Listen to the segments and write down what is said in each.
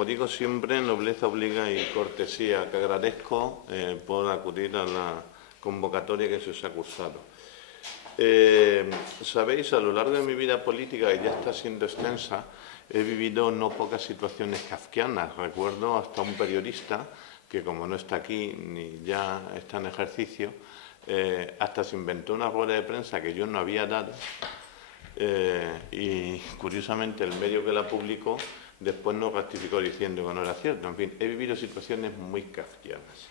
como digo siempre, nobleza obliga y cortesía, que agradezco por acudir a la convocatoria que se os ha cursado. Sabéis, a lo largo de mi vida política, que ya está siendo extensa, he vivido no pocas situaciones kafkianas. Recuerdo hasta un periodista que, como no está aquí ni ya está en ejercicio, hasta se inventó una rueda de prensa que yo no había dado y, curiosamente, el medio que la publicó después no rectificó diciendo que no era cierto. En fin, he vivido situaciones muy kafkianas,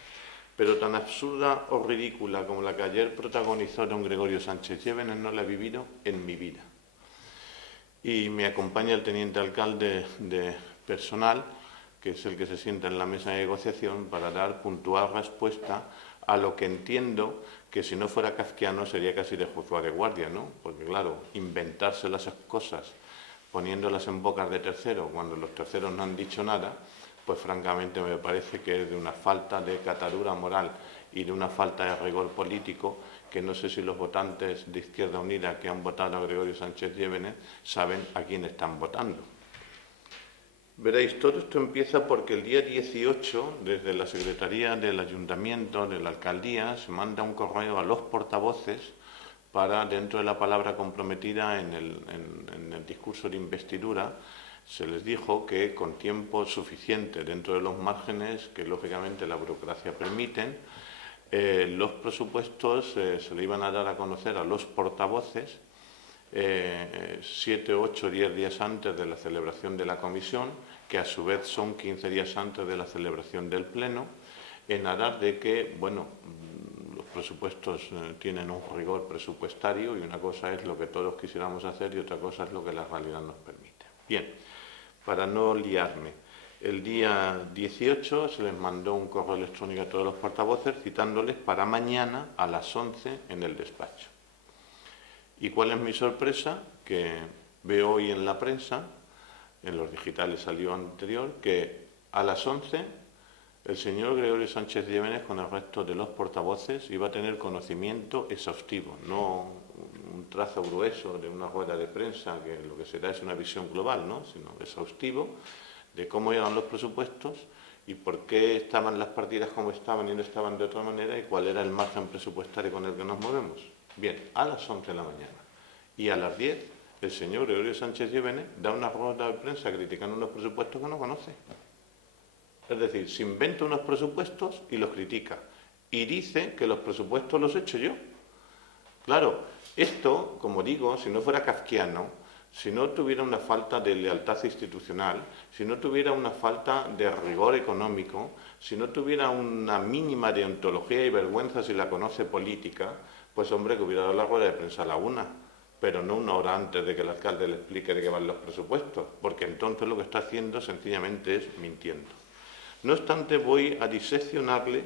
pero tan absurda o ridícula como la que ayer protagonizó don Gregorio Sánchez Llévenes no la he vivido en mi vida. Y me acompaña el teniente alcalde de personal, que es el que se sienta en la mesa de negociación para dar puntual respuesta a lo que entiendo que, si no fuera kafkiano, sería casi de juzgar de guardia, ¿no? Porque, claro, inventarse las cosas poniéndolas en bocas de terceros cuando los terceros no han dicho nada, pues francamente me parece que es de una falta de catadura moral y de una falta de rigor político que no sé si los votantes de Izquierda Unida que han votado a Gregorio Sánchez Llévenes saben a quién están votando. Veréis, todo esto empieza porque el día 18, desde la Secretaría del Ayuntamiento, de la Alcaldía, se manda un correo a los portavoces para, dentro de la palabra comprometida en el discurso de investidura, se les dijo que con tiempo suficiente, dentro de los márgenes que lógicamente la burocracia permiten, los presupuestos se le iban a dar a conocer a los portavoces 7, 8, 10 días antes de la celebración de la comisión, que a su vez son 15 días antes de la celebración del pleno, en aras de que, bueno, los presupuestos tienen un rigor presupuestario y una cosa es lo que todos quisiéramos hacer y otra cosa es lo que la realidad nos permite. Bien, para no liarme, el día 18 se les mandó un correo electrónico a todos los portavoces citándoles para mañana a las 11 en el despacho. ¿Y cuál es mi sorpresa? Que veo hoy en la prensa, en los digitales salió anterior, que a las 11 el señor Gregorio Sánchez Llévenes, con el resto de los portavoces, iba a tener conocimiento exhaustivo, no un trazo grueso de una rueda de prensa, que lo que se da es una visión global, ¿no?, sino exhaustivo, de cómo eran los presupuestos y por qué estaban las partidas como estaban y no estaban de otra manera y cuál era el margen presupuestario con el que nos movemos. Bien, a las 11 de la mañana. Y a las 10, el señor Gregorio Sánchez Llévenes da una rueda de prensa criticando unos presupuestos que no conoce. Es decir, se inventa unos presupuestos y los critica. Y dice que los presupuestos los he hecho yo. Claro, esto, como digo, si no fuera kafkiano, si no tuviera una falta de lealtad institucional, si no tuviera una falta de rigor económico, si no tuviera una mínima deontología y vergüenza si la conoce política, pues hombre, que hubiera dado la rueda de prensa a la 1, pero no una hora antes de que el alcalde le explique de qué van los presupuestos, porque entonces lo que está haciendo sencillamente es mintiendo. No obstante, voy a diseccionarle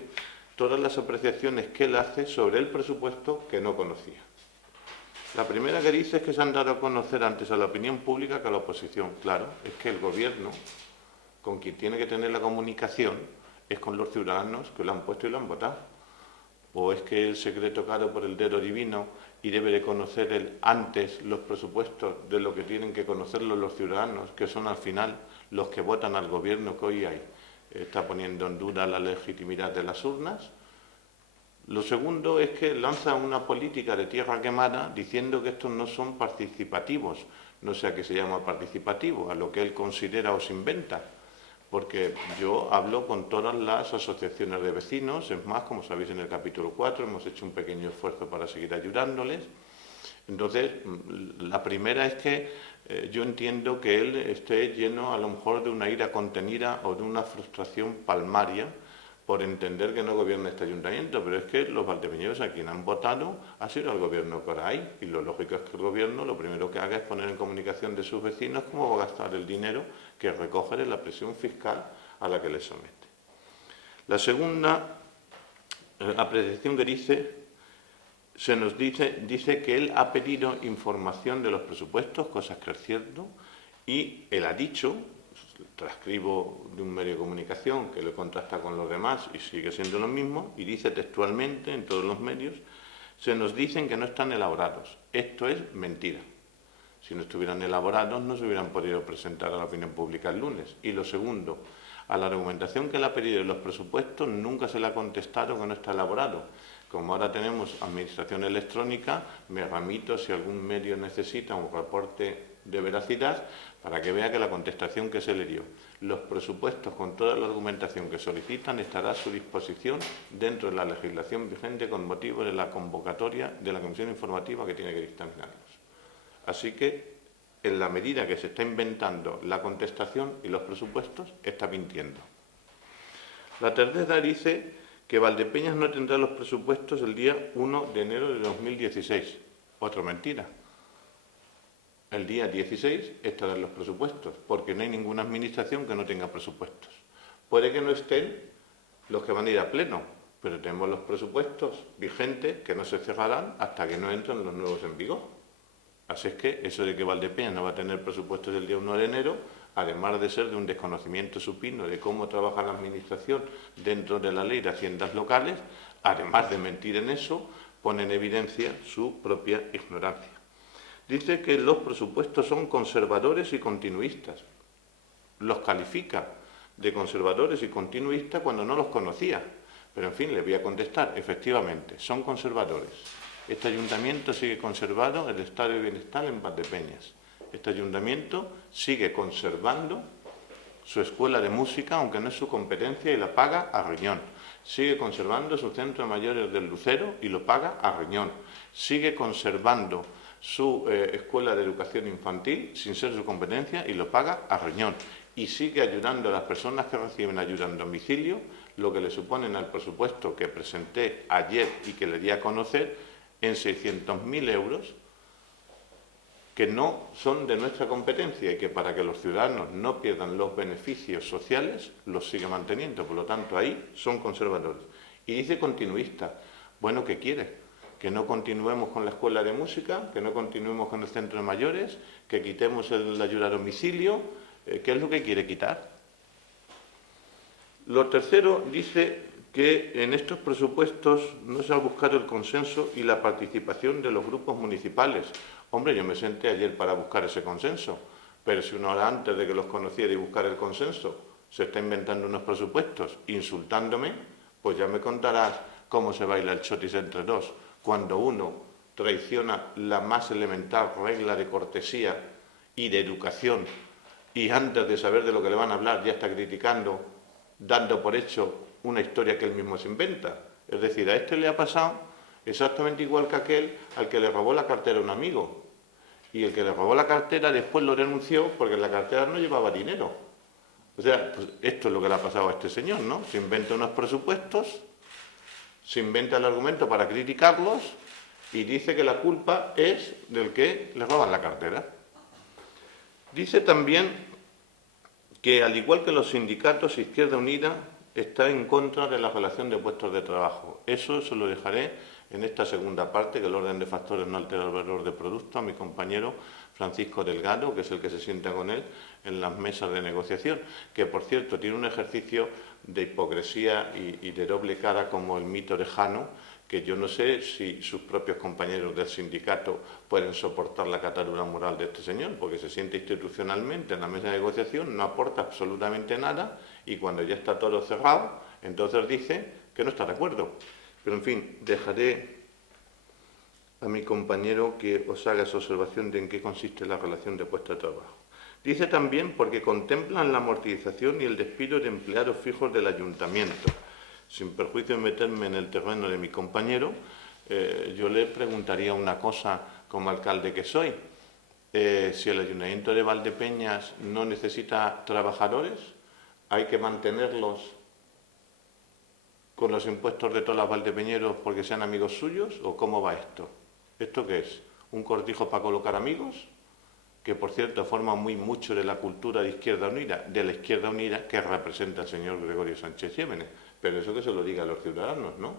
todas las apreciaciones que él hace sobre el presupuesto que no conocía. La primera que dice es que se han dado a conocer antes a la opinión pública que a la oposición. Claro, es que el gobierno, con quien tiene que tener la comunicación, es con los ciudadanos que lo han puesto y lo han votado. ¿O es que el secreto caro por el dedo divino y debe de conocer él antes los presupuestos de lo que tienen que conocerlos los ciudadanos, que son al final los que votan al gobierno que hoy hay? Está poniendo en duda la legitimidad de las urnas. Lo segundo es que lanza una política de tierra quemada diciendo que estos no son participativos. No sé a qué se llama participativo, a lo que él considera o se inventa. Porque yo hablo con todas las asociaciones de vecinos, es más, como sabéis en el capítulo 4, hemos hecho un pequeño esfuerzo para seguir ayudándoles. Entonces, la primera es que yo entiendo que él esté lleno a lo mejor de una ira contenida o de una frustración palmaria por entender que no gobierna este ayuntamiento, pero es que los valdepeñeros a quien han votado ha sido el gobierno que ahora hay, y lo lógico es que el gobierno lo primero que haga es poner en comunicación de sus vecinos cómo va a gastar el dinero que recoge de la presión fiscal a la que le somete. La segunda apreciación que dice que él ha pedido información de los presupuestos, cosas que es cierto, y él ha dicho, transcribo de un medio de comunicación que lo contrasta con los demás y sigue siendo lo mismo, y dice textualmente en todos los medios, se nos dicen que no están elaborados. Esto es mentira. Si no estuvieran elaborados, no se hubieran podido presentar a la opinión pública el lunes. Y lo segundo, a la argumentación que le ha pedido en los presupuestos nunca se le ha contestado que no está elaborado. Como ahora tenemos administración electrónica, me remito, si algún medio necesita un reporte de veracidad, para que vea que la contestación que se le dio, los presupuestos con toda la argumentación que solicitan, estará a su disposición dentro de la legislación vigente con motivo de la convocatoria de la comisión informativa que tiene que dictaminarlos. Así que, en la medida que se está inventando la contestación y los presupuestos, está mintiendo. La tercera dice que Valdepeñas no tendrá los presupuestos el día 1 de enero de 2016. Otra mentira. El día 16 estarán los presupuestos, porque no hay ninguna administración que no tenga presupuestos. Puede que no estén los que van a ir a pleno, pero tenemos los presupuestos vigentes que no se cerrarán hasta que no entren los nuevos en vigor. Así es que eso de que Valdepeñas no va a tener presupuestos el día 1 de enero, además de ser de un desconocimiento supino de cómo trabaja la Administración dentro de la Ley de Haciendas Locales, además de mentir en eso, pone en evidencia su propia ignorancia. Dice que los presupuestos son conservadores y continuistas. Los califica de conservadores y continuistas cuando no los conocía. Pero, en fin, le voy a contestar. Efectivamente, son conservadores. Este ayuntamiento sigue conservando el estado de bienestar en Valdepeñas. Este ayuntamiento sigue conservando su escuela de música, aunque no es su competencia, y la paga a riñón. Sigue conservando su centro de mayores del Lucero y lo paga a riñón. Sigue conservando su escuela de educación infantil, sin ser su competencia, y lo paga a riñón. Y sigue ayudando a las personas que reciben ayuda en domicilio, lo que le suponen al presupuesto que presenté ayer y que le di a conocer, en 600.000 euros, que no son de nuestra competencia y que para que los ciudadanos no pierdan los beneficios sociales, los sigue manteniendo. Por lo tanto, ahí son conservadores. Y dice continuista. Bueno, ¿qué quiere? Que no continuemos con la escuela de música, que no continuemos con el centro de mayores, que quitemos la ayuda a domicilio. ¿Qué es lo que quiere quitar? Lo tercero dice que en estos presupuestos no se ha buscado el consenso y la participación de los grupos municipales. Hombre, yo me senté ayer para buscar ese consenso, pero si una hora antes de que los conociera y buscar el consenso se está inventando unos presupuestos insultándome, pues ya me contarás cómo se baila el chotis entre dos, cuando uno traiciona la más elemental regla de cortesía y de educación y antes de saber de lo que le van a hablar ya está criticando, dando por hecho una historia que él mismo se inventa. Es decir, a este le ha pasado exactamente igual que aquel al que le robó la cartera a un amigo. Y el que le robó la cartera después lo denunció porque en la cartera no llevaba dinero. O sea, pues esto es lo que le ha pasado a este señor, ¿no? Se inventa unos presupuestos, se inventa el argumento para criticarlos y dice que la culpa es del que le roban la cartera. Dice también que, al igual que los sindicatos, Izquierda Unida está en contra de la relación de puestos de trabajo. Eso se lo dejaré en esta segunda parte, que el orden de factores no altera el valor de producto, a mi compañero Francisco Delgado, que es el que se sienta con él en las mesas de negociación, que, por cierto, tiene un ejercicio de hipocresía y de doble cara como el mito de Jano, que yo no sé si sus propios compañeros del sindicato pueden soportar la catadura moral de este señor, porque se siente institucionalmente en la mesa de negociación, no aporta absolutamente nada y cuando ya está todo cerrado, entonces dice que no está de acuerdo. Pero, en fin, dejaré a mi compañero que os haga esa observación de en qué consiste la relación de puesto de trabajo. Dice también porque contemplan la amortización y el despido de empleados fijos del ayuntamiento. Sin perjuicio de meterme en el terreno de mi compañero, yo le preguntaría una cosa como alcalde que soy. Si el Ayuntamiento de Valdepeñas no necesita trabajadores, ¿hay que mantenerlos con los impuestos de todos los valdepeñeros porque sean amigos suyos? ¿O cómo va esto? ¿Esto qué es? ¿Un cortijo para colocar amigos? Que, por cierto, forma muy mucho de la cultura de Izquierda Unida, de la Izquierda Unida que representa el señor Gregorio Sánchez Llévenes. Pero eso que se lo diga a los ciudadanos, ¿no?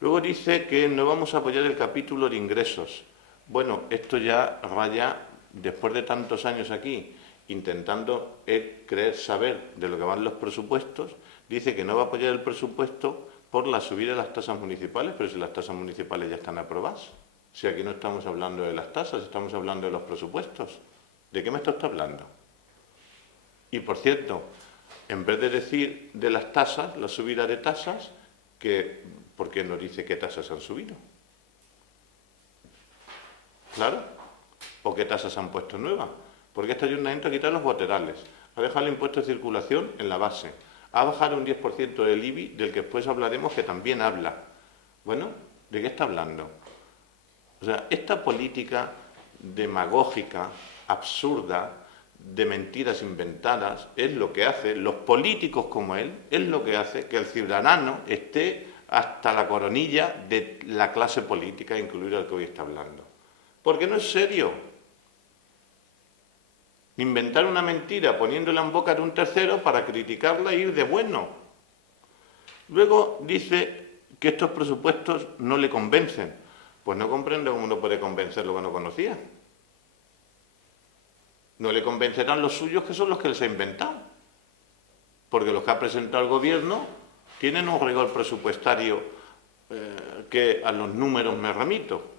Luego dice que no vamos a apoyar el capítulo de ingresos. Bueno, esto ya raya, después de tantos años aquí, intentando creer saber de lo que van los presupuestos, dice que no va a apoyar el presupuesto por la subida de las tasas municipales, pero si las tasas municipales ya están aprobadas. Si aquí no estamos hablando de las tasas, estamos hablando de los presupuestos. ¿De qué me está usted hablando? Y por cierto, en vez de decir de las tasas, la subida de tasas, ¿por qué no dice qué tasas han subido? Claro. ¿O qué tasas han puesto nuevas? Porque este ayuntamiento ha quitado los boterales, ha dejado el impuesto de circulación en la base, ha bajado un 10% del IBI, del que después hablaremos, que también habla. Bueno, ¿de qué está hablando? O sea, esta política demagógica, absurda, de mentiras inventadas, es lo que hace, los políticos como él, es lo que hace que el ciudadano esté hasta la coronilla de la clase política, incluida el que hoy está hablando. Porque no es serio. Inventar una mentira poniéndola en boca de un tercero para criticarla e ir de bueno. Luego dice que estos presupuestos no le convencen. Pues no comprendo cómo no puede convencer lo que no conocía. No le convencerán los suyos, que son los que él se ha inventado. Porque los que ha presentado el gobierno tienen un rigor presupuestario que a los números me remito.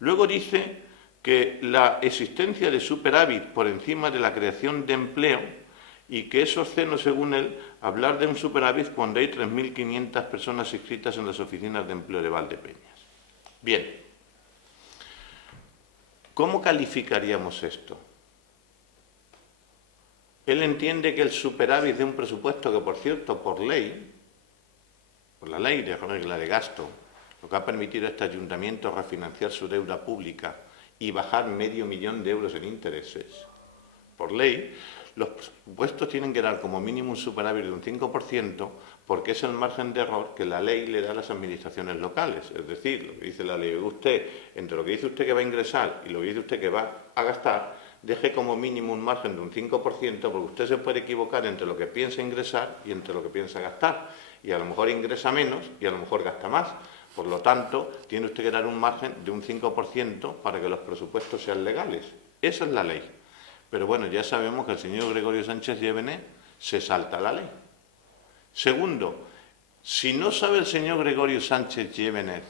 Luego dice que la existencia de superávit por encima de la creación de empleo y que es obsceno, según él, hablar de un superávit cuando hay 3.500 personas inscritas en las oficinas de empleo de Valdepeñas. Bien, ¿cómo calificaríamos esto? Él entiende que el superávit de un presupuesto que, por cierto, por ley, por la ley de regla de gasto, lo que ha permitido a este ayuntamiento refinanciar su deuda pública y bajar $500.000 en intereses, por ley, los presupuestos tienen que dar como mínimo un superávit de un 5% porque es el margen de error que la ley le da a las administraciones locales. Es decir, lo que dice la ley, usted, entre lo que dice usted que va a ingresar y lo que dice usted que va a gastar, deje como mínimo un margen de un 5% porque usted se puede equivocar entre lo que piensa ingresar y entre lo que piensa gastar. Y a lo mejor ingresa menos y a lo mejor gasta más. Por lo tanto, tiene usted que dar un margen de un 5% para que los presupuestos sean legales. Esa es la ley. Pero bueno, ya sabemos que el señor Gregorio Sánchez Llévenes se salta la ley. Segundo, si no sabe el señor Gregorio Sánchez Llévenes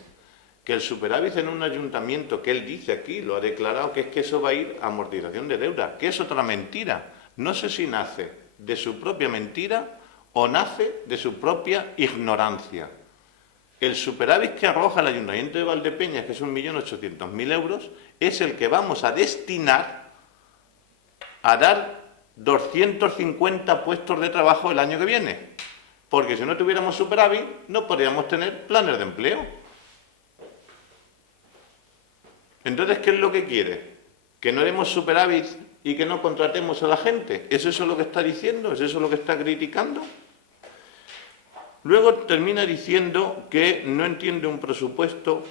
que el superávit en un ayuntamiento, que él dice aquí, lo ha declarado, que es que eso va a ir a amortización de deuda, que es otra mentira. No sé si nace de su propia mentira o nace de su propia ignorancia. El superávit que arroja el Ayuntamiento de Valdepeñas, que es 1.800.000 euros, es el que vamos a destinar a dar 250 puestos de trabajo el año que viene. Porque si no tuviéramos superávit, no podríamos tener planes de empleo. Entonces, ¿qué es lo que quiere? ¿Que no demos superávit y que no contratemos a la gente? ¿Es eso lo que está diciendo? ¿Es eso lo que está criticando? Luego termina diciendo que no entiende un presupuesto,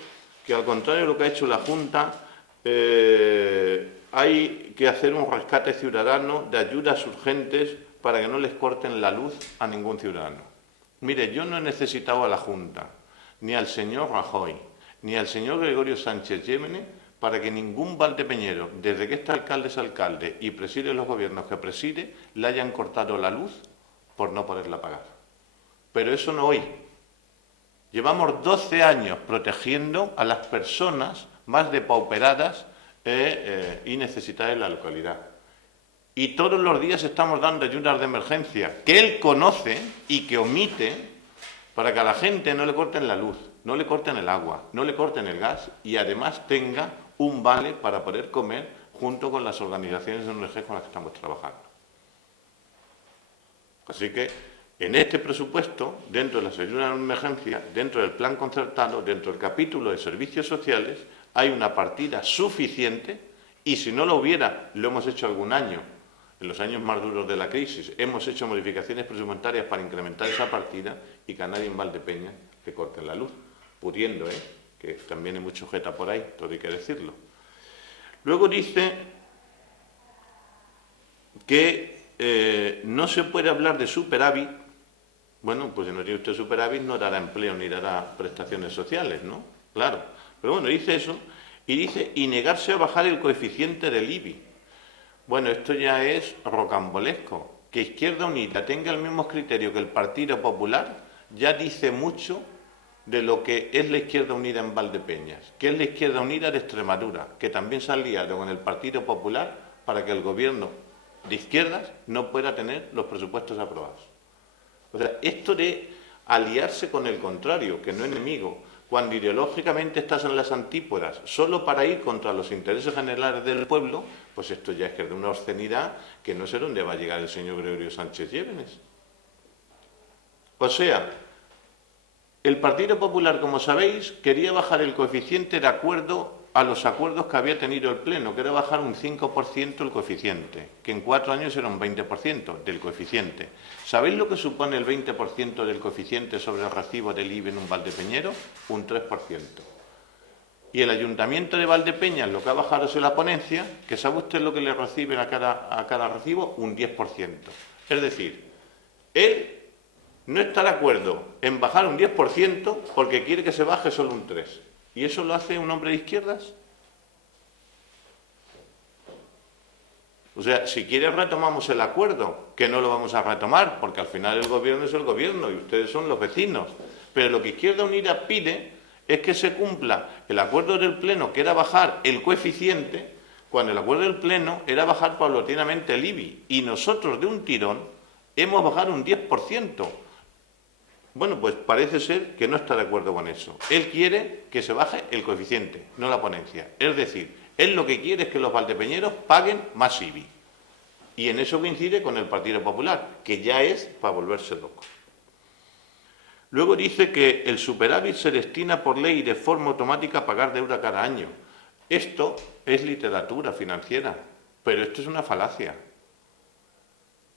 que al contrario de lo que ha hecho la Junta, hay que hacer un rescate ciudadano de ayudas urgentes para que no les corten la luz a ningún ciudadano. Mire, yo no he necesitado a la Junta, ni al señor Rajoy, ni al señor Gregorio Sánchez Llévenes para que ningún valdepeñero, desde que este alcalde es alcalde y preside los gobiernos que preside, le hayan cortado la luz por no poderla pagar. Pero eso no hoy. Llevamos 12 años protegiendo a las personas más depauperadas y necesitadas en la localidad. Y todos los días estamos dando ayudas de emergencia que él conoce y que omite para que a la gente no le corten la luz, no le corten el agua, no le corten el gas y además tenga un vale para poder comer junto con las organizaciones de ONG con las que estamos trabajando. Así que en este presupuesto, dentro de las ayudas de emergencia, dentro del plan concertado, dentro del capítulo de servicios sociales, hay una partida suficiente y si no lo hubiera, lo hemos hecho algún año, en los años más duros de la crisis, hemos hecho modificaciones presupuestarias para incrementar esa partida y que a nadie en Valdepeñas le corten la luz, pudiendo, que también hay mucho jeta por ahí, todo hay que decirlo. Luego dice que no se puede hablar de superávit. Bueno, pues si no tiene usted superávit no dará empleo ni dará prestaciones sociales, ¿no? Claro. Pero bueno, dice eso y dice y negarse a bajar el coeficiente del IBI. Bueno, esto ya es rocambolesco. Que Izquierda Unida tenga el mismo criterio que el Partido Popular ya dice mucho de lo que es la Izquierda Unida en Valdepeñas, que es la Izquierda Unida de Extremadura, que también se ha aliado con el Partido Popular para que el gobierno de izquierdas no pueda tener los presupuestos aprobados. O sea, esto de aliarse con el contrario, que no enemigo, cuando ideológicamente estás en las antípodas, solo para ir contra los intereses generales del pueblo, pues esto ya es que es de una obscenidad que no sé dónde va a llegar el señor Gregorio Sánchez Llévenes. O sea, el Partido Popular, como sabéis, quería bajar el coeficiente de acuerdo a los acuerdos que había tenido el Pleno, que era bajar un 5% el coeficiente, que en 4 años era un 20% del coeficiente. ¿Sabéis lo que supone el 20% del coeficiente sobre el recibo del IBI en un valdepeñero? Un 3%. Y el Ayuntamiento de Valdepeñas, lo que ha bajado es la ponencia, que ¿sabe usted lo que le reciben a cada recibo? Un 10%. Es decir, él no está de acuerdo en bajar un 10% porque quiere que se baje solo un 3%. ¿Y eso lo hace un hombre de izquierdas? O sea, si quiere retomamos el acuerdo, que no lo vamos a retomar, porque al final el gobierno es el gobierno y ustedes son los vecinos. Pero lo que Izquierda Unida pide es que se cumpla el acuerdo del Pleno, que era bajar el coeficiente, cuando el acuerdo del Pleno era bajar paulatinamente el IBI. Y nosotros, de un tirón, hemos bajado un 10%. Bueno, pues parece ser que no está de acuerdo con eso. Él quiere que se baje el coeficiente, no la ponencia. Es decir, él lo que quiere es que los valdepeñeros paguen más IBI. Y en eso coincide con el Partido Popular, que ya es para volverse loco. Luego dice que el superávit se destina por ley y de forma automática a pagar deuda cada año. Esto es literatura financiera, pero esto es una falacia.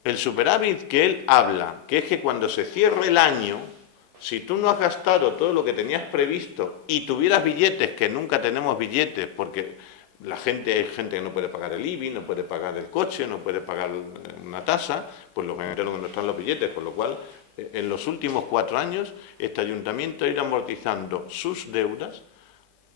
El superávit que él habla, que es que cuando se cierre el año, si tú no has gastado todo lo que tenías previsto y tuvieras billetes, que nunca tenemos billetes, porque hay gente que no puede pagar el IBI, no puede pagar el coche, no puede pagar una tasa, pues lógicamente no están los billetes, por lo cual en los últimos 4 años este ayuntamiento ha ido amortizando sus deudas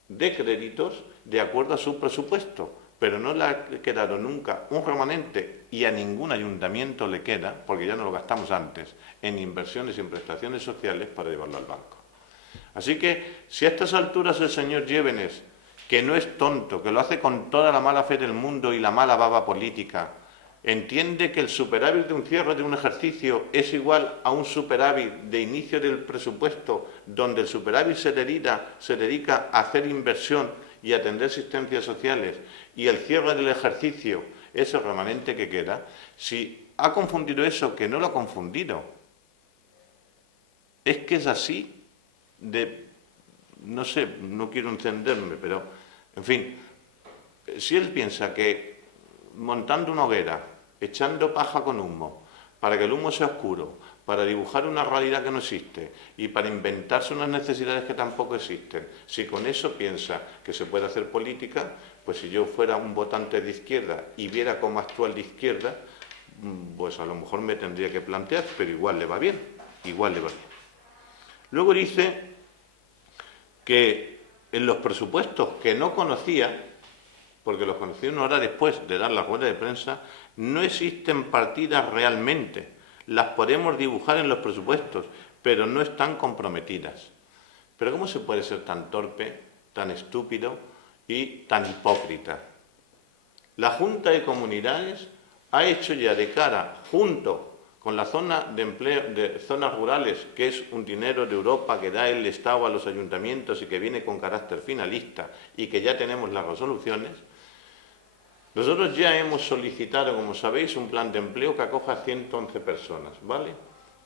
de créditos de acuerdo a su presupuesto, pero no le ha quedado nunca un remanente, y a ningún ayuntamiento le queda, porque ya no lo gastamos antes, en inversiones y en prestaciones sociales para llevarlo al banco. Así que, si a estas alturas el señor Llévenes, que no es tonto, que lo hace con toda la mala fe del mundo y la mala baba política, entiende que el superávit de un cierre de un ejercicio es igual a un superávit de inicio del presupuesto, donde el superávit se dedica a hacer inversión y atender asistencias sociales, y el cierre del ejercicio es el remanente que queda, si ha confundido eso, que no lo ha confundido, es que es así no sé, no quiero encenderme, pero, en fin, si él piensa que montando una hoguera, echando paja con humo, para que el humo sea oscuro, para dibujar una realidad que no existe y para inventarse unas necesidades que tampoco existen, si con eso piensa que se puede hacer política, pues si yo fuera un votante de izquierda y viera cómo actúa el de izquierda, pues a lo mejor me tendría que plantear, pero igual le va bien, igual le va bien. Luego dice que en los presupuestos que no conocía, porque los conocí una hora después de dar la rueda de prensa, no existen partidas realmente. Las podemos dibujar en los presupuestos, pero no están comprometidas. Pero ¿cómo se puede ser tan torpe, tan estúpido y tan hipócrita? La Junta de Comunidades ha hecho ya de cara, junto con la zona de empleo de zonas rurales, que es un dinero de Europa que da el Estado a los ayuntamientos y que viene con carácter finalista y que ya tenemos las resoluciones. Nosotros ya hemos solicitado, como sabéis, un plan de empleo que acoja a 111 personas, ¿vale?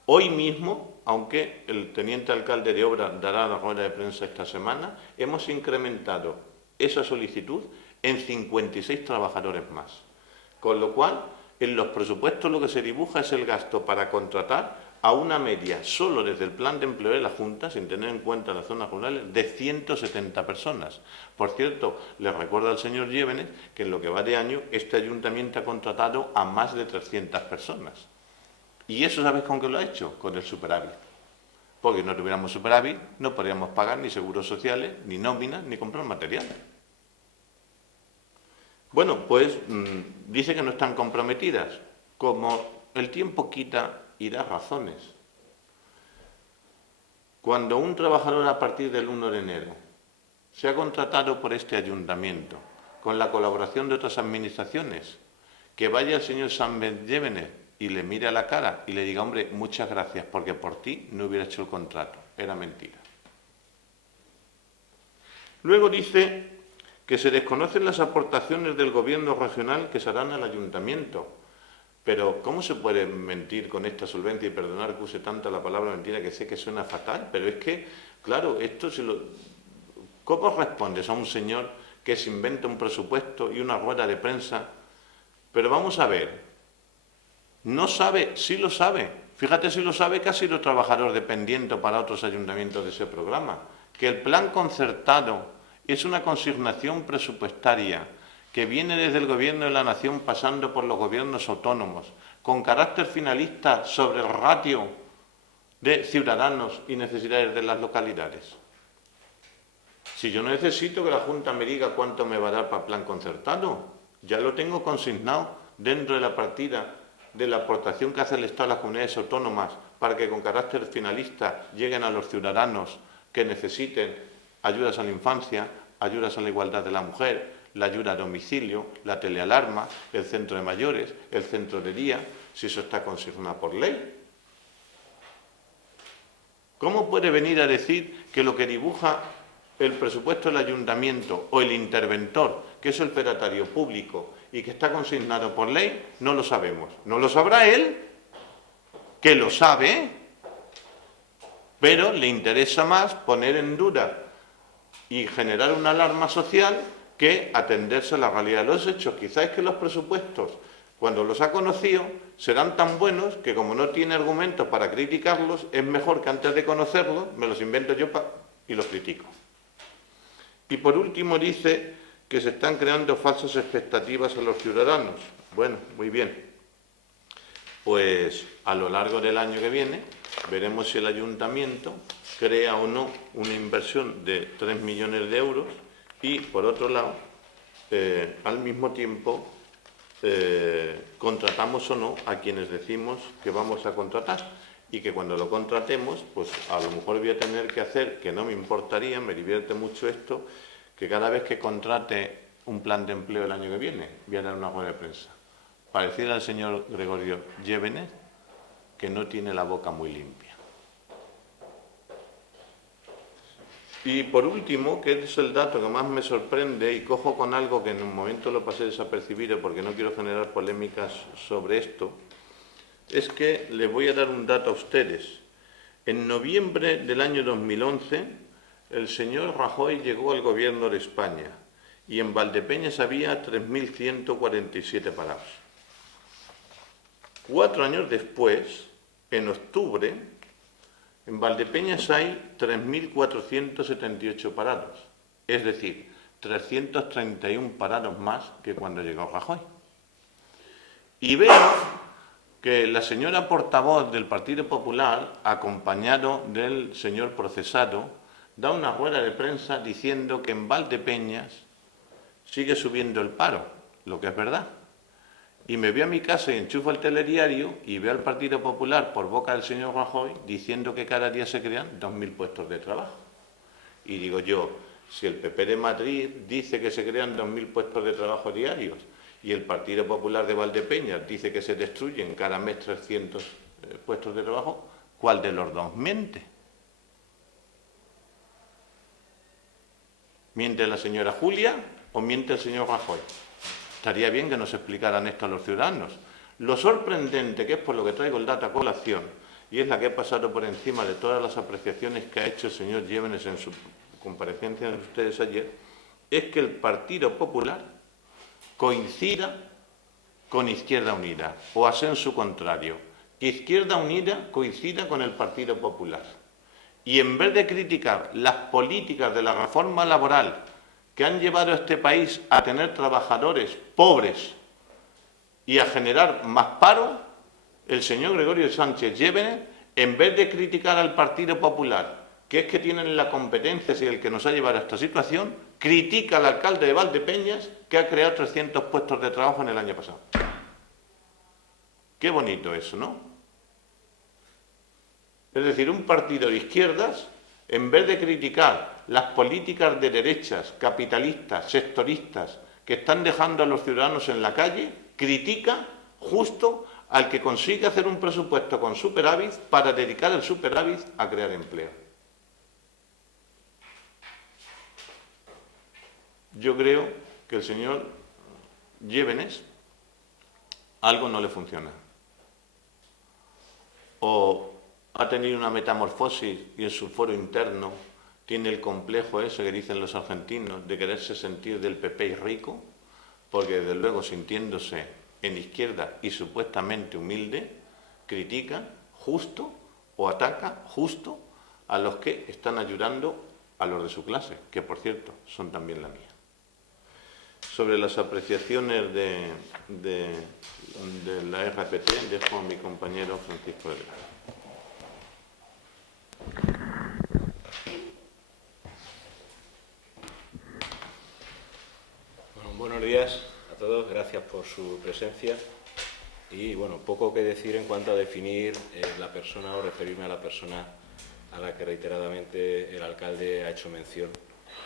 Hoy mismo, aunque el teniente alcalde de obra dará la rueda de prensa esta semana, hemos incrementado esa solicitud en 56 trabajadores más. Con lo cual, en los presupuestos lo que se dibuja es el gasto para contratar a una media, solo desde el plan de empleo de la Junta, sin tener en cuenta las zonas rurales, de 170 personas. Por cierto, les recuerdo al señor Llévenes que en lo que va de año, este ayuntamiento ha contratado a más de 300 personas. ¿Y eso sabes con qué lo ha hecho? Con el superávit. Porque si no tuviéramos superávit, no podríamos pagar ni seguros sociales, ni nóminas, ni comprar materiales. Bueno, pues dice que no están comprometidas. Como el tiempo quita y da razones. Cuando un trabajador a partir del 1 de enero se ha contratado por este ayuntamiento, con la colaboración de otras administraciones, que vaya el señor Sánchez Llévenes y le mire a la cara y le diga, hombre, muchas gracias, porque por ti no hubiera hecho el contrato. Era mentira. Luego dice que se desconocen las aportaciones del gobierno regional que se harán al ayuntamiento. Pero, ¿cómo se puede mentir con esta solvencia? Y perdonar que use tanta la palabra mentira, que sé que suena fatal, pero es que, claro, ¿cómo respondes a un señor que se inventa un presupuesto y una rueda de prensa? Pero vamos a ver, no sabe, sí lo sabe. Fíjate si lo sabe que ha sido trabajador dependiente para otros ayuntamientos de ese programa. Que el plan concertado es una consignación presupuestaria que viene desde el Gobierno de la Nación pasando por los gobiernos autónomos, con carácter finalista sobre el ratio de ciudadanos y necesidades de las localidades. Si yo necesito que la Junta me diga cuánto me va a dar para el plan concertado, ya lo tengo consignado dentro de la partida de la aportación que hace el Estado a las comunidades autónomas para que con carácter finalista lleguen a los ciudadanos que necesiten ayudas a la infancia, ayudas a la igualdad de la mujer, la ayuda a domicilio, la telealarma, el centro de mayores, el centro de día, si eso está consignado por ley. ¿Cómo puede venir a decir que lo que dibuja el presupuesto del ayuntamiento o el interventor, que es el fedatario público y que está consignado por ley, no lo sabemos? ¿No lo sabrá él? Que lo sabe, pero le interesa más poner en duda y generar una alarma social que atenderse a la realidad de los hechos. Quizás es que los presupuestos, cuando los ha conocido, serán tan buenos que como no tiene argumentos para criticarlos, es mejor que antes de conocerlos me los invento yo y los critico. Y por último dice que se están creando falsas expectativas a los ciudadanos. Bueno, muy bien. Pues a lo largo del año que viene veremos si el ayuntamiento crea o no una inversión de 3 millones de euros y, por otro lado, al mismo tiempo, contratamos o no a quienes decimos que vamos a contratar y que cuando lo contratemos, pues a lo mejor voy a tener que hacer, que no me importaría, me divierte mucho esto, que cada vez que contrate un plan de empleo el año que viene, voy a dar una rueda de prensa. Pareciera al señor Gregorio Llévenes que no tiene la boca muy limpia. Y por último, que es el dato que más me sorprende, y cojo con algo que en un momento lo pasé desapercibido porque no quiero generar polémicas sobre esto, es que les voy a dar un dato a ustedes. En noviembre del año 2011, el señor Rajoy llegó al gobierno de España y en Valdepeñas había 3.147 parados. 4 años después, en octubre, en Valdepeñas hay 3.478 parados, es decir, 331 parados más que cuando llegó Rajoy. Y veo que la señora portavoz del Partido Popular, acompañado del señor procesado, da una rueda de prensa diciendo que en Valdepeñas sigue subiendo el paro, lo que es verdad. Y me voy a mi casa y enchufo el telediario y veo al Partido Popular por boca del señor Rajoy diciendo que cada día se crean 2.000 puestos de trabajo. Y digo yo, si el PP de Madrid dice que se crean 2.000 puestos de trabajo diarios y el Partido Popular de Valdepeñas dice que se destruyen cada mes 300 puestos de trabajo, ¿cuál de los dos miente? ¿Miente la señora Julia o miente el señor Rajoy? Estaría bien que nos explicaran esto a los ciudadanos. Lo sorprendente, que es por lo que traigo el dato a colación, y es la que he pasado por encima de todas las apreciaciones que ha hecho el señor Llévenes en su comparecencia de ustedes ayer, es que el Partido Popular coincida con Izquierda Unida, o a ser su contrario, que Izquierda Unida coincida con el Partido Popular. Y en vez de criticar las políticas de la reforma laboral que han llevado a este país a tener trabajadores pobres y a generar más paro, el señor Gregorio Sánchez Llévenes, en vez de criticar al Partido Popular, que es que tienen la competencia y el que nos ha llevado a esta situación, critica al alcalde de Valdepeñas, que ha creado 300 puestos de trabajo en el año pasado. Qué bonito eso, ¿no? Es decir, un partido de izquierdas En vez de criticar las políticas de derechas, capitalistas, sectoristas, que están dejando a los ciudadanos en la calle, critica justo al que consigue hacer un presupuesto con superávit para dedicar el superávit a crear empleo. Yo creo que el señor Llévenes algo no le funciona. O ha tenido una metamorfosis y en su foro interno tiene el complejo ese que dicen los argentinos de quererse sentir del PP y rico, porque desde luego sintiéndose en izquierda y supuestamente humilde, critica justo o ataca justo a los que están ayudando a los de su clase, que por cierto son también la mía. Sobre las apreciaciones de la RPT, dejo a mi compañero Francisco Delgado. Bueno, buenos días a todos, gracias por su presencia. Y bueno, poco que decir en cuanto a definir la persona o referirme a la persona a la que reiteradamente el alcalde ha hecho mención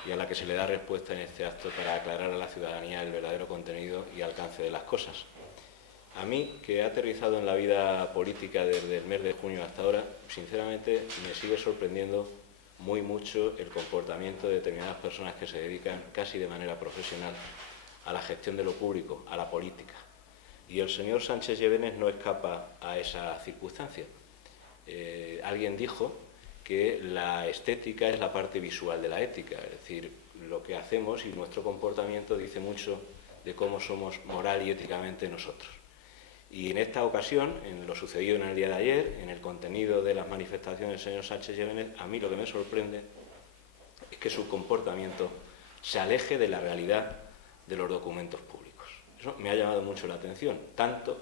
y a la que se le da respuesta en este acto para aclarar a la ciudadanía el verdadero contenido y alcance de las cosas. A mí, que he aterrizado en la vida política desde el mes de junio hasta ahora, sinceramente me sigue sorprendiendo muy mucho el comportamiento de determinadas personas que se dedican casi de manera profesional a la gestión de lo público, a la política. Y el señor Sánchez Llévenes no escapa a esa circunstancia. Alguien dijo que la estética es la parte visual de la ética, es decir, lo que hacemos y nuestro comportamiento dice mucho de cómo somos moral y éticamente nosotros. Y en esta ocasión, en lo sucedido en el día de ayer, en el contenido de las manifestaciones del señor Sánchez Llévenes, a mí lo que me sorprende es que su comportamiento se aleje de la realidad de los documentos públicos. Eso me ha llamado mucho la atención, tanto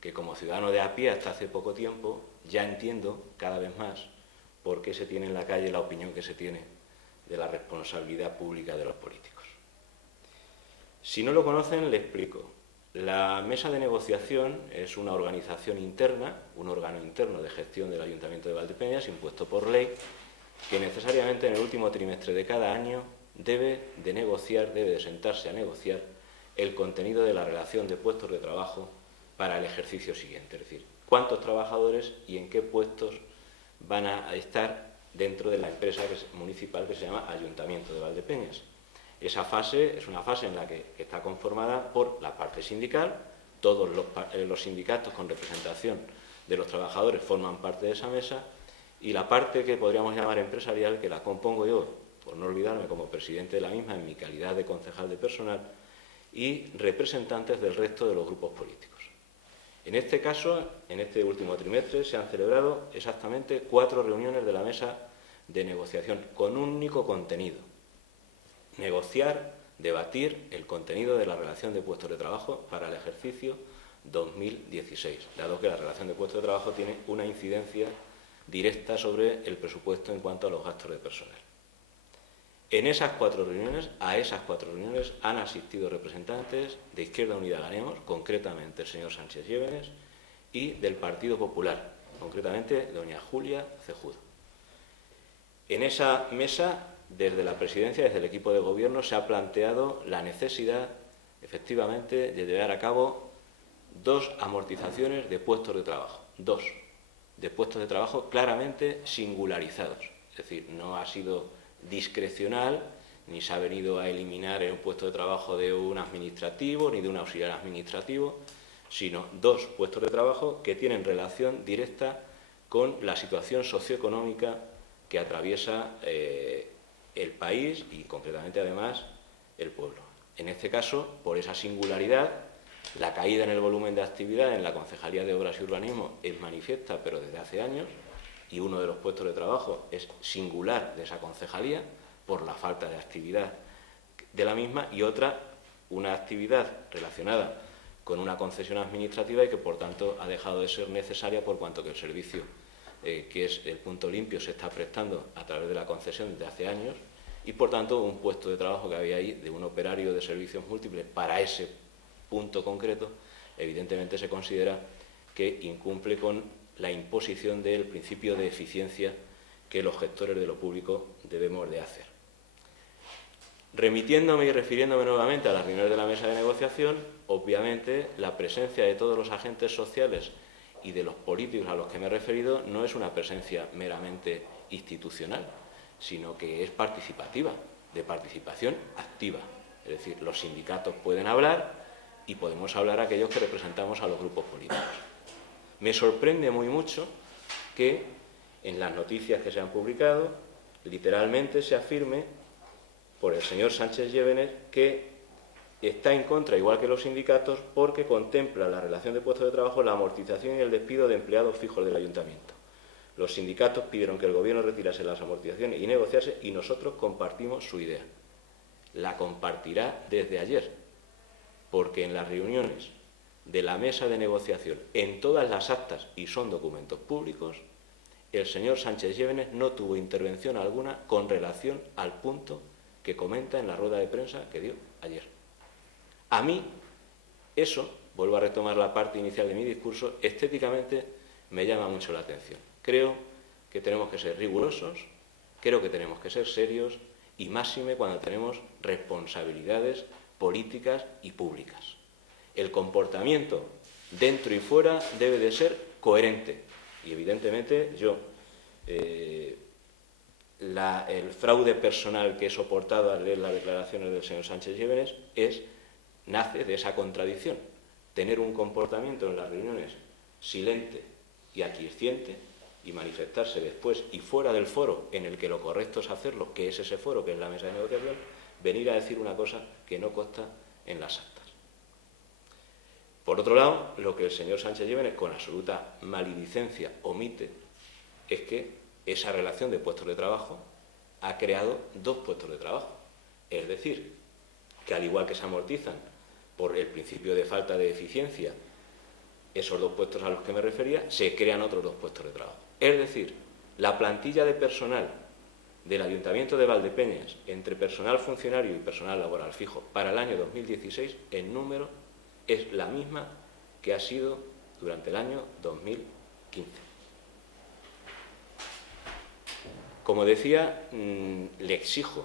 que como ciudadano de a pie hasta hace poco tiempo ya entiendo cada vez más por qué se tiene en la calle la opinión que se tiene de la responsabilidad pública de los políticos. Si no lo conocen, le explico. La mesa de negociación es una organización interna, un órgano interno de gestión del Ayuntamiento de Valdepeñas, impuesto por ley, que necesariamente en el último trimestre de cada año debe de sentarse a negociar el contenido de la relación de puestos de trabajo para el ejercicio siguiente, es decir, cuántos trabajadores y en qué puestos van a estar dentro de la empresa municipal que se llama Ayuntamiento de Valdepeñas. Esa fase es una fase en la que está conformada por la parte sindical, todos los sindicatos con representación de los trabajadores forman parte de esa mesa, y la parte que podríamos llamar empresarial, que la compongo yo, por no olvidarme, como presidente de la misma en mi calidad de concejal de personal, y representantes del resto de los grupos políticos. En este caso, en este último trimestre, se han celebrado exactamente 4 reuniones de la mesa de negociación con un único contenido: negociar, debatir el contenido de la relación de puestos de trabajo para el ejercicio 2016, dado que la relación de puestos de trabajo tiene una incidencia directa sobre el presupuesto en cuanto a los gastos de personal. En esas 4 reuniones, a esas 4 reuniones han asistido representantes de Izquierda Unida Ganemos, concretamente el señor Sánchez Llévenes, y del Partido Popular, concretamente doña Julia Cejudo. En esa mesa, desde la presidencia, desde el equipo de gobierno, se ha planteado la necesidad, efectivamente, de llevar a cabo 2 amortizaciones de puestos de trabajo, 2 de puestos de trabajo claramente singularizados, es decir, no ha sido discrecional, ni se ha venido a eliminar un puesto de trabajo de un administrativo ni de un auxiliar administrativo, sino 2 puestos de trabajo que tienen relación directa con la situación socioeconómica que atraviesa el país y concretamente además el pueblo. En este caso, por esa singularidad, la caída en el volumen de actividad en la Concejalía de Obras y Urbanismo es manifiesta, pero desde hace años, y uno de los puestos de trabajo es singular de esa concejalía por la falta de actividad de la misma, y otra, una actividad relacionada con una concesión administrativa y que por tanto ha dejado de ser necesaria por cuanto que el servicio que es el punto limpio se está prestando a través de la concesión desde hace años, y por tanto un puesto de trabajo que había ahí de un operario de servicios múltiples para ese punto concreto evidentemente se considera que incumple con la imposición del principio de eficiencia que los gestores de lo público debemos de hacer. Remitiéndome y refiriéndome nuevamente a las reuniones de la mesa de negociación, obviamente la presencia de todos los agentes sociales y de los políticos a los que me he referido no es una presencia meramente institucional, sino que es participativa, de participación activa. Es decir, los sindicatos pueden hablar y podemos hablar aquellos que representamos a los grupos políticos. Me sorprende muy mucho que en las noticias que se han publicado literalmente se afirme por el señor Sánchez Llévenes que está en contra, igual que los sindicatos, porque contempla la relación de puestos de trabajo, la amortización y el despido de empleados fijos del ayuntamiento. Los sindicatos pidieron que el gobierno retirase las amortizaciones y negociase, y nosotros compartimos su idea. La compartirá desde ayer, porque en las reuniones de la mesa de negociación, en todas las actas, y son documentos públicos, el señor Sánchez Llévenes no tuvo intervención alguna con relación al punto que comenta en la rueda de prensa que dio ayer. A mí, eso, vuelvo a retomar la parte inicial de mi discurso, estéticamente me llama mucho la atención. Creo que tenemos que ser rigurosos, creo que tenemos que ser serios y máxime cuando tenemos responsabilidades políticas y públicas. El comportamiento dentro y fuera debe de ser coherente y evidentemente el fraude personal que he soportado al leer las declaraciones del señor Sánchez Llévenes nace de esa contradicción. Tener un comportamiento en las reuniones silente y aquiesciente y manifestarse después y fuera del foro en el que lo correcto es hacerlo, que es ese foro, que es la mesa de negociación, venir a decir una cosa que no consta en las actas. Por otro lado, lo que el señor Sánchez Llévenes con absoluta maledicencia omite es que esa relación de puestos de trabajo ha creado 2 puestos de trabajo. Es decir, que al igual que se amortizan por el principio de falta de eficiencia esos 2 puestos a los que me refería, se crean otros 2 puestos de trabajo. Es decir, la plantilla de personal del Ayuntamiento de Valdepeñas, entre personal funcionario y personal laboral fijo, para el año 2016, en número, es la misma que ha sido durante el año 2015. Como decía, le exijo,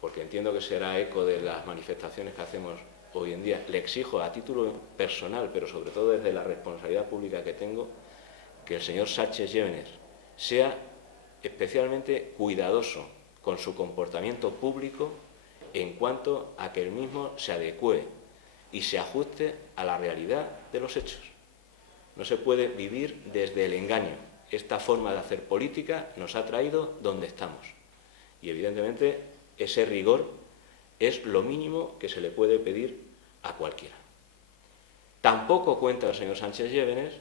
porque entiendo que será eco de las manifestaciones que hacemos hoy en día, le exijo a título personal, pero sobre todo desde la responsabilidad pública que tengo, que el señor Sánchez Llévenes sea especialmente cuidadoso con su comportamiento público en cuanto a que el mismo se adecue y se ajuste a la realidad de los hechos. No se puede vivir desde el engaño. Esta forma de hacer política nos ha traído donde estamos. Y evidentemente ese rigor es lo mínimo que se le puede pedir a cualquiera. Tampoco cuenta el señor Sánchez Llévenes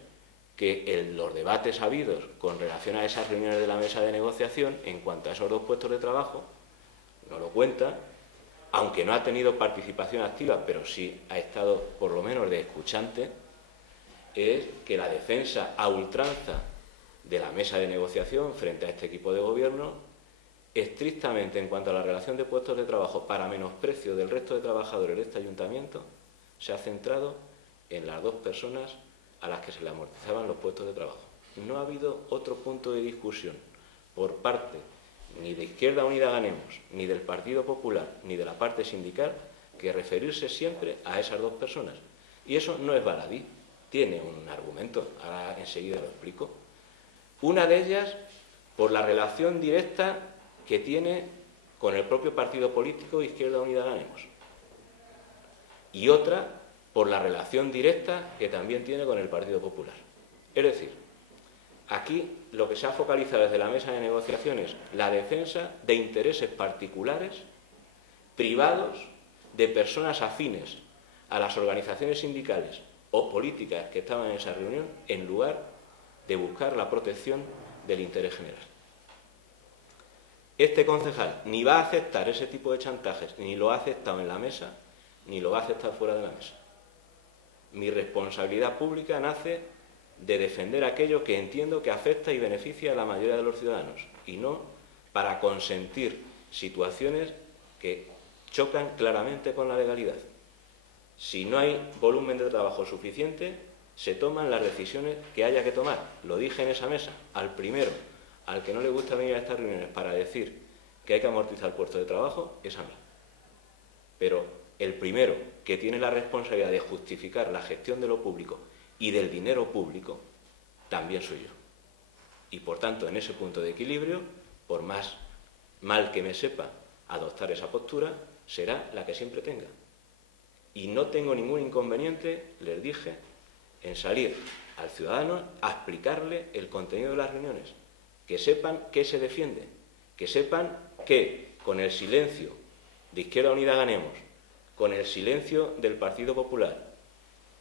que en los debates habidos con relación a esas reuniones de la mesa de negociación, en cuanto a esos 2 puestos de trabajo, no lo cuenta, aunque no ha tenido participación activa, pero sí ha estado por lo menos de escuchante, es que la defensa a ultranza de la mesa de negociación frente a este equipo de gobierno, estrictamente en cuanto a la relación de puestos de trabajo para menosprecio del resto de trabajadores de este ayuntamiento, se ha centrado en las 2 personas a las que se le amortizaban los puestos de trabajo. No ha habido otro punto de discusión por parte ni de Izquierda Unida Ganemos, ni del Partido Popular, ni de la parte sindical, que referirse siempre a esas 2 personas. Y eso no es baladí, tiene un argumento, ahora enseguida lo explico. Una de ellas por la relación directa que tiene con el propio partido político Izquierda Unida Ganemos. Y otra por la relación directa que también tiene con el Partido Popular. Es decir, aquí lo que se ha focalizado desde la mesa de negociaciones es la defensa de intereses particulares, privados, de personas afines a las organizaciones sindicales o políticas que estaban en esa reunión, en lugar de buscar la protección del interés general. Este concejal ni va a aceptar ese tipo de chantajes, ni lo ha aceptado en la mesa, ni lo va a aceptar fuera de la mesa. Mi responsabilidad pública nace de defender aquello que entiendo que afecta y beneficia a la mayoría de los ciudadanos, y no para consentir situaciones que chocan claramente con la legalidad. Si no hay volumen de trabajo suficiente, se toman las decisiones que haya que tomar. Lo dije en esa mesa. Al primero, al que no le gusta venir a estas reuniones para decir que hay que amortizar puestos de trabajo es a mí. Pero el primero que tiene la responsabilidad de justificar la gestión de lo público y del dinero público también soy yo. Y por tanto, en ese punto de equilibrio, por más mal que me sepa adoptar esa postura, será la que siempre tenga. Y no tengo ningún inconveniente, les dije, en salir al ciudadano a explicarle el contenido de las reuniones, que sepan qué se defiende, que sepan que con el silencio de Izquierda Unida Ganemos, con el silencio del Partido Popular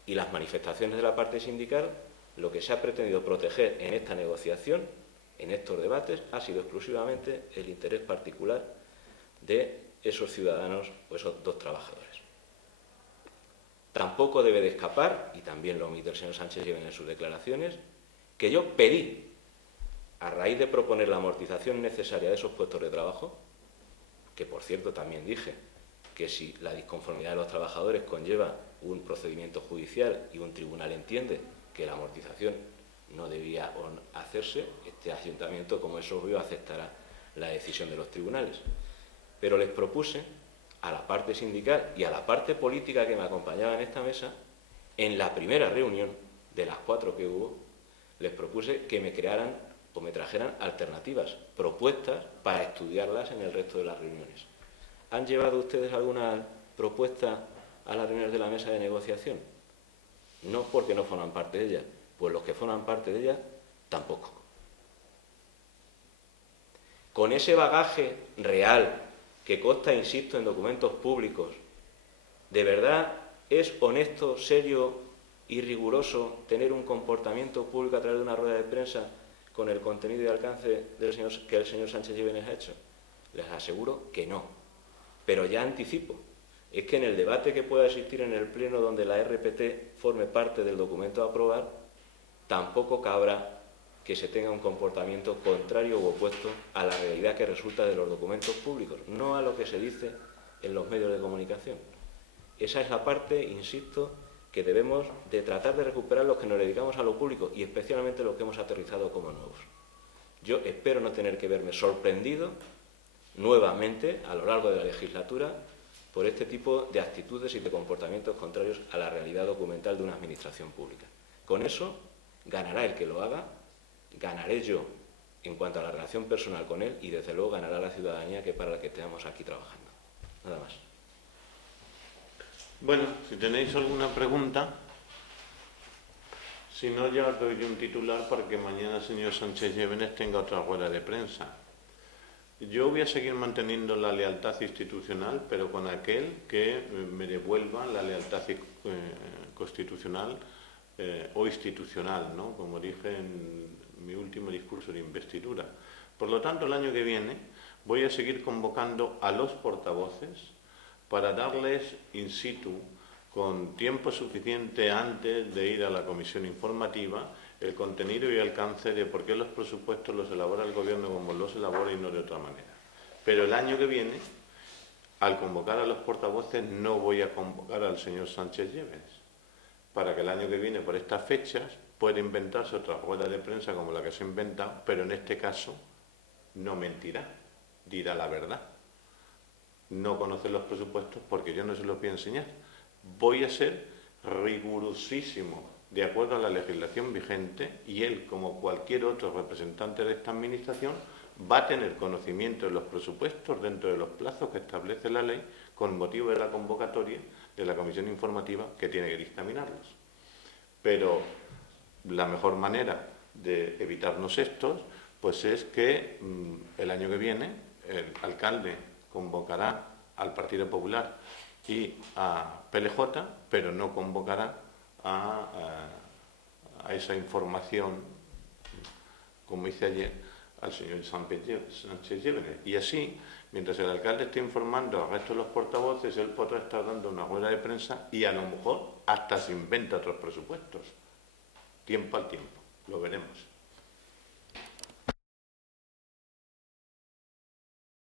y las manifestaciones de la parte sindical, lo que se ha pretendido proteger en esta negociación, en estos debates, ha sido exclusivamente el interés particular de esos ciudadanos o esos dos trabajadores. Tampoco debe de escapar, y también lo omite el señor Sánchez Llévenes en sus declaraciones, que yo pedí, a raíz de proponer la amortización necesaria de esos puestos de trabajo, que por cierto también dije que si la disconformidad de los trabajadores conlleva un procedimiento judicial y un tribunal entiende que la amortización no debía hacerse, este ayuntamiento, como es obvio, aceptará la decisión de los tribunales. Pero les propuse a la parte sindical y a la parte política que me acompañaba en esta mesa, en la primera reunión de las 4 que hubo, les propuse que me crearan o me trajeran alternativas, propuestas para estudiarlas en el resto de las reuniones. ¿Han llevado ustedes alguna propuesta a las reuniones de la mesa de negociación? No porque no forman parte de ella, pues los que forman parte de ella tampoco. Con ese bagaje real que consta, insisto, en documentos públicos, ¿de verdad es honesto, serio y riguroso tener un comportamiento público a través de una rueda de prensa con el contenido y alcance que el señor Sánchez Llévenes ha hecho? Les aseguro que no. Pero ya anticipo, es que en el debate que pueda existir en el Pleno donde la RPT forme parte del documento a aprobar, tampoco cabrá que se tenga un comportamiento contrario u opuesto a la realidad que resulta de los documentos públicos, no a lo que se dice en los medios de comunicación. Esa es la parte, insisto, que debemos de tratar de recuperar los que nos dedicamos a lo público y especialmente los que hemos aterrizado como nuevos. Yo espero no tener que verme sorprendido nuevamente a lo largo de la legislatura por este tipo de actitudes y de comportamientos contrarios a la realidad documental de una administración pública. Con eso ganará el que lo haga, ganaré yo en cuanto a la relación personal con él y desde luego ganará la ciudadanía, que para la que estamos aquí trabajando. Nada más. Bueno, si tenéis alguna pregunta, si no ya os doy un titular para que mañana el señor Sánchez Llévenes tenga otra rueda de prensa. Yo voy a seguir manteniendo la lealtad institucional, pero con aquel que me devuelva la lealtad constitucional o institucional, ¿no? Como dije en mi último discurso de investidura. Por lo tanto, el año que viene voy a seguir convocando a los portavoces para darles in situ, con tiempo suficiente antes de ir a la comisión informativa, el contenido y alcance de por qué los presupuestos los elabora el Gobierno como los elabora y no de otra manera. Pero el año que viene, al convocar a los portavoces, no voy a convocar al señor Sánchez Llévenes, para que el año que viene, por estas fechas, pueda inventarse otra rueda de prensa como la que se ha inventado, pero en este caso no mentirá, dirá la verdad. No conoce los presupuestos porque yo no se los voy a enseñar. Voy a ser rigurosísimo de acuerdo a la legislación vigente y él, como cualquier otro representante de esta administración, va a tener conocimiento de los presupuestos dentro de los plazos que establece la ley con motivo de la convocatoria de la comisión informativa que tiene que dictaminarlos. Pero la mejor manera de evitarnos estos pues es que el año que viene el alcalde convocará al Partido Popular y a PLJ, pero no convocará a esa información, como hice ayer, al señor Sánchez Llévenes. Y así, mientras el alcalde esté informando al resto de los portavoces, él podrá estar dando una rueda de prensa y a lo mejor hasta se inventa otros presupuestos. Tiempo al tiempo, lo veremos.